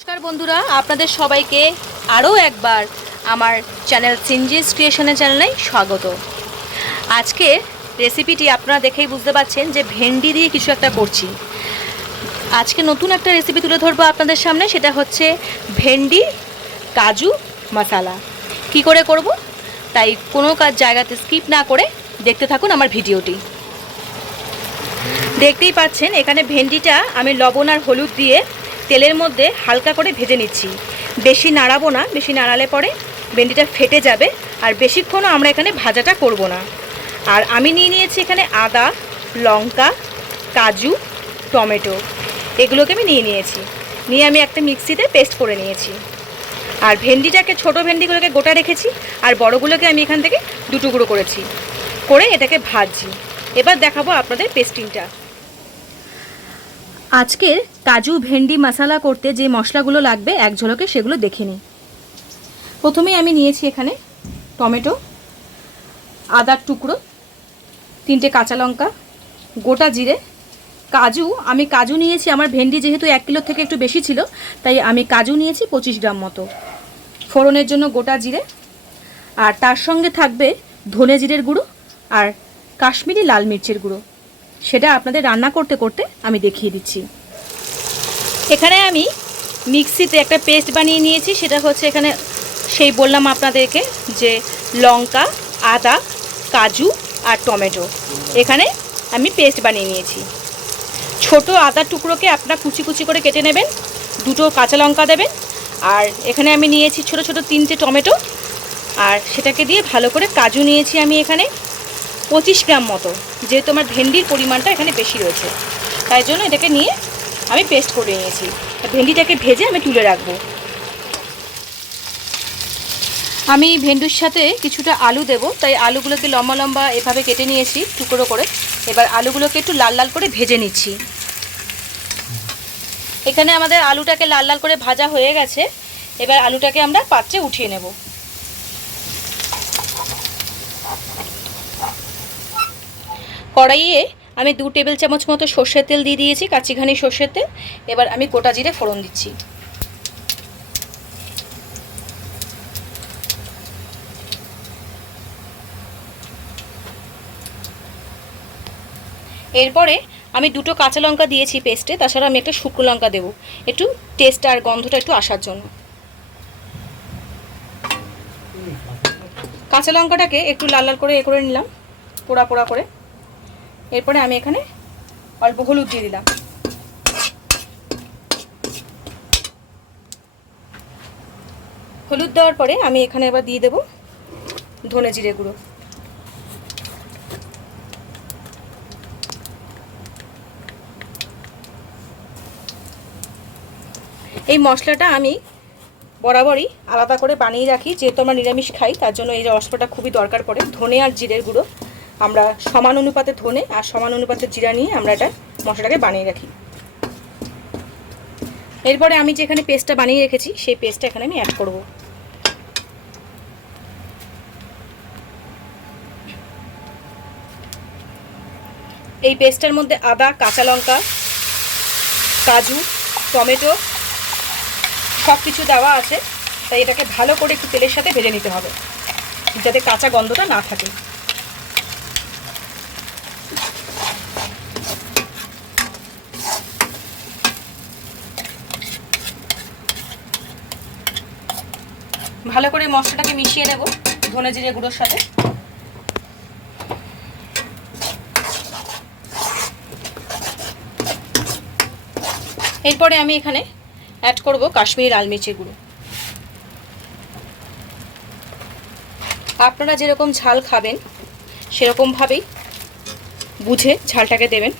নমস্কার বন্ধুরা, আপনাদের সবাইকে আরও একবার আমার চ্যানেল সিনজিস ক্রিয়েশনের চ্যানেলে স্বাগত। আজকে রেসিপিটি আপনারা দেখেই বুঝতে পারছেন যে ভেন্ডি দিয়ে কিছু একটা করছি। আজকে নতুন একটা রেসিপি তুলে ধরবো আপনাদের সামনে, সেটা হচ্ছে ভেন্ডি কাজু মশালা। কি করে করব? তাই কোনো কাজ জায়গাতে স্কিপ না করে দেখতে থাকুন আমার ভিডিওটি। দেখতেই পাচ্ছেন, এখানে ভেন্ডিটা আমি লবণ আর হলুদ দিয়ে তেলের মধ্যে হালকা করে ভেজে নিচ্ছি। বেশি নাড়াবো না, বেশি নাড়ালে পরে ভেন্ডিটা ফেটে যাবে, আর বেশিক্ষণও আমরা এখানে ভাজাটা করব না। আর আমি নিয়ে নিয়েছি এখানে আদা, লঙ্কা, কাজু, টমেটো। এগুলোকে আমি নিয়ে নিয়েছি। নিয়ে আমি একটা মিক্সিতে পেস্ট করে নিয়েছি। আর ভেন্ডিটাকে, ছোট ভেন্ডিগুলোকে গোটা রেখেছি, আর বড়গুলোকে আমি এখান থেকে দুটুকরো করেছি। করে এটাকে ভাজছি। এবার দেখাবো আপনাদের পেস্টিংটা আজকের কাজু, ভেন্ডি মশলা করতে যে মশলাগুলো লাগবে, এক ঝলকে সেগুলো দেখে নিই। প্রথমেই আমি নিয়েছি এখানে টমেটো, আদার টুকরো, তিনটে কাঁচা লঙ্কা, গোটা জিরে, কাজু। আমি কাজু নিয়েছি, আমার ভেন্ডি যেহেতু এক কিলো থেকে একটু বেশি ছিল, তাই আমি কাজু নিয়েছি পঁচিশ গ্রাম মতো। ফোড়নের জন্য গোটা জিরে, আর তার সঙ্গে থাকবে ধনে জিরের গুঁড়ো আর কাশ্মীরি লাল মির্চের গুঁড়ো। সেটা আপনাদের রান্না করতে করতে আমি দেখিয়ে দিচ্ছি। এখানে আমি মিক্সিতে একটা পেস্ট বানিয়ে নিয়েছি, সেটা হচ্ছে এখানে সেই বললাম আপনাদেরকে যে লঙ্কা, আদা, কাজু আর টমেটো। এখানে আমি পেস্ট বানিয়ে নিয়েছি। ছোট আদার টুকরোকে আপনারা কুচি কুচি করে কেটে নেবেন, দুটো কাঁচা লঙ্কা দেবেন, আর এখানে আমি নিয়েছি ছোট ছোট তিনটে টমেটো, আর সেটাকে দিয়ে ভালো করে কাজু নিয়েছি আমি এখানে। পঁচিশ গ্রাম মতো, যেহেতু আমার ভেন্ডির পরিমাণটা এখানে বেশি রয়েছে। তাই জন্য এটাকে নিয়ে আমি পেস্ট করে নিয়েছি। ভেন্ডিটাকে ভেজে আমি তুলে রাখব। আমি ভেন্ডুর সাথে কিছুটা আলু দেব, তাই আলুগুলোকে লম্বা লম্বা এভাবে কেটে নিয়েছি, টুকরো করে। এবার আলুগুলোকে একটু লাল লাল করে ভেজে নিচ্ছি। এখানে আমাদের আলুটাকে লাল লাল করে ভাজা হয়ে গেছে। এবার আলুটাকে আমরা পাত্রে উঠিয়ে নেব। কড়াইয়ে আমি দু টেবিল চামচ মতো সর্ষের তেল দিয়ে দিয়েছি, কাচিঘানি সর্ষের তেল। এবার আমি গোটা জিরে ফোড়ন দিচ্ছি। এরপরে আমি দুটো কাঁচা লঙ্কা দিয়েছি পেস্টে, তাছাড়া আমি একটা শুকনো লঙ্কা দেবো। একটু টেস্ট আর গন্ধটা একটু আসার জন্য। কাঁচা লঙ্কাটাকে একটু লাল লাল করে এ করে নিলাম, পোড়া পোড়া করে। এরপরে আমি এখানে অল্প হলুদ দিয়ে দিলাম। হলুদ দেওয়ার পরে আমি এখানে এবার দিয়ে দেবো ধনে জিরে গুঁড়ো। এই মশলাটা আমি বরাবরই আলাদা করে বানিয়ে রাখি, যেহেতু আমরা নিরামিষ খাই, তার জন্য এই মশলাটা খুবই দরকার পড়ে। ধনে আর জিরের গুঁড়ো আমরা সমান অনুপাতে ধনে আর সমান অনুপাতে জিরা নিয়ে আমরা এটা মশলাটাকে বানিয়ে রাখি। এরপরে আমি যেখানে পেস্টটা বানিয়ে রেখেছি, সেই পেস্টটা এখানে আমি অ্যাড করব। এই পেস্টটার মধ্যে আদা, কাঁচা লঙ্কা, কাজু, টমেটো সব কিছু দেওয়া আছে, তাই এটাকে ভালো করে একটু তেলের সাথে ভেজে নিতে হবে, যাতে কাঁচা গন্ধটা না থাকে। ভালো করে মশলাটাকে মিশিয়ে নেব ধনে জিরে গুঁড়োর সাথে। এরপরে আমি এখানে অ্যাড করব কাশ্মীরি লাল মির্চের গুঁড়ো। আপনারা যেরকম ঝাল খাবেন সেরকমভাবেই বুঝে ঝালটাকে দেবেন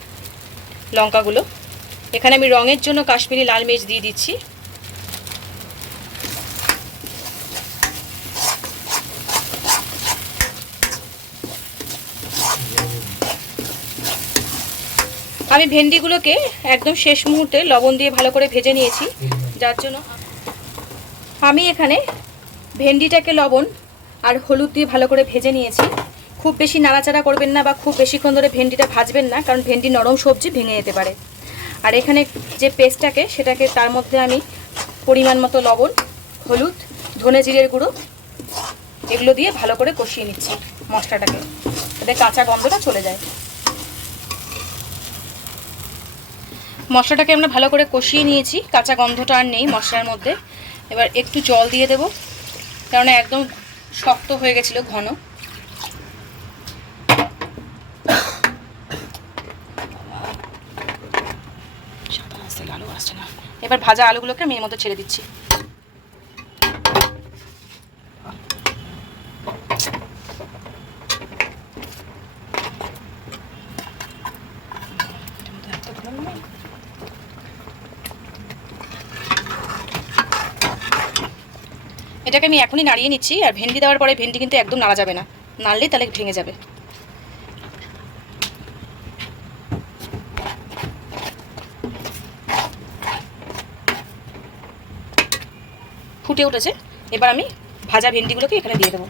লঙ্কাগুলো। এখানে আমি রঙের জন্য কাশ্মীরি লাল মির্চ দিয়ে দিচ্ছি। আমি ভেন্ডিগুলোকে একদম শেষ মুহূর্তে লবণ দিয়ে ভালো করে ভেজে নিয়েছি। যার জন্য আমি এখানে ভেন্ডিটাকে লবণ আর হলুদ দিয়ে ভালো করে ভেজে নিয়েছি। খুব বেশি নাড়াচাড়া করবেন না বা খুব বেশিক্ষণ ধরে ভেন্ডিটা ভাজবেন না, কারণ ভেন্ডি নরম সবজি ভেঙে যেতে পারে। আর এখানে যে পেস্টটাকে, সেটাকে তার মধ্যে আমি পরিমাণ মতো লবণ, হলুদ, ধনে জিরের গুঁড়ো এগুলো দিয়ে ভালো করে কষিয়ে নিচ্ছি মশলাটাকে। যাতে কাঁচা গন্ধটা চলে যায়। মশলাটাকে আমরা ভালো করে কষিয়ে নিয়েছি। কাঁচা গন্ধটা আর নেই মশলার মধ্যে। এবার একটু জল দিয়ে দেব, কেননা একদম শক্ত হয়ে গেছিল ঘন। এবার ভাজা আলুগুলোকে আমি এর মধ্যে ছেড়ে দিচ্ছি। এটাকে আমি এখনই নাড়িয়ে নিচ্ছি, আর ভেন্ডি দেওয়ার পরে ভেন্ডি কিন্তু একদম নাড়া যাবে না। নাড়লেই তাহলে ভেঙে যাবে। ফুটে উঠেছে। এবার আমি ভাজা ভেন্ডিগুলোকে এখানে দিয়ে দেবো।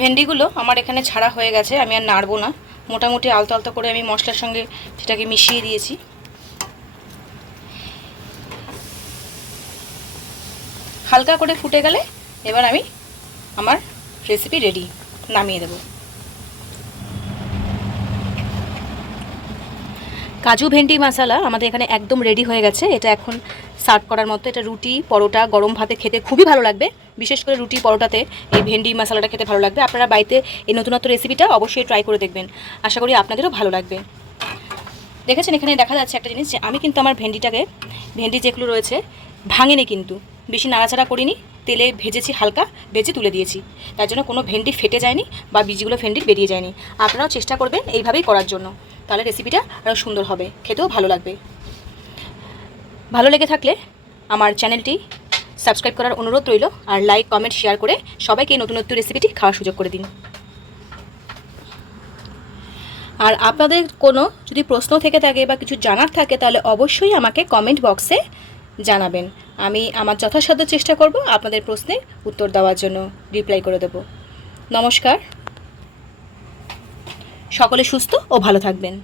ভেন্ডিগুলো আমার এখানে ছাড়া হয়ে গেছে, আমি আর নাড়বো না। মোটামুটি আলতো আলতো করে আমি মশলার সঙ্গে সেটাকে মিশিয়ে দিয়েছি। হালকা করে ফুটে গেলে এবার আমি আমার রেসিপি রেডি নামিয়ে দেবো। কাজু ভেন্ডি মশালা আমাদের এখানে একদম রেডি হয়ে গেছে, এটা এখন সার্ভ করার মতো এটা রুটি, পরোটা, গরম ভাতে খেতে খুবই ভালো লাগবে। বিশেষ করে রুটি, পরোটাতে এই ভেন্ডি মশলাটা খেতে ভালো লাগবে। আপনারা বাড়িতে এই নতুনত্ব রেসিপিটা অবশ্যই ট্রাই করে দেখবেন। আশা করি আপনাদেরও ভালো লাগবে। দেখেছেন, এখানে দেখা যাচ্ছে একটা জিনিস যে আমি কিন্তু আমার ভেন্ডিটাকে, ভেন্ডি যেগুলো রয়েছে, ভাঙেনি কিন্তু। বেশি নাড়াচাড়া করিনি, তেলে ভেজেছি হালকা, ভেজে তুলে দিয়েছি। তার জন্য কোনো ভেন্ডি ফেটে যায়নি বা বীজগুলো ভেন্ডির বেরিয়ে যায়নি। আপনারাও চেষ্টা করবেন এইভাবেই করার জন্য। তাহলে রেসিপিটা আরও সুন্দর হবে, খেতেও ভালো লাগবে। ভালো লেগে থাকলে আমার চ্যানেলটি সাবস্ক্রাইব করার অনুরোধ রইল আর লাইক, কমেন্ট, শেয়ার করে সবাইকে এই নতুনত্ব রেসিপিটি খাওয়ার সুযোগ করে দিন। আর আপনাদের কোনো যদি প্রশ্ন থেকে থাকে বা কিছু জানার থাকে, তাহলে অবশ্যই আমাকে কমেন্ট বক্সে জানাবেন। আমি আমার যথাসাধ্য চেষ্টা করব আপনাদের প্রশ্নের উত্তর দেওয়ার জন্য রিপ্লাই করে দেব। নমস্কার। সকলে সুস্থ ও ভালো থাকবেন।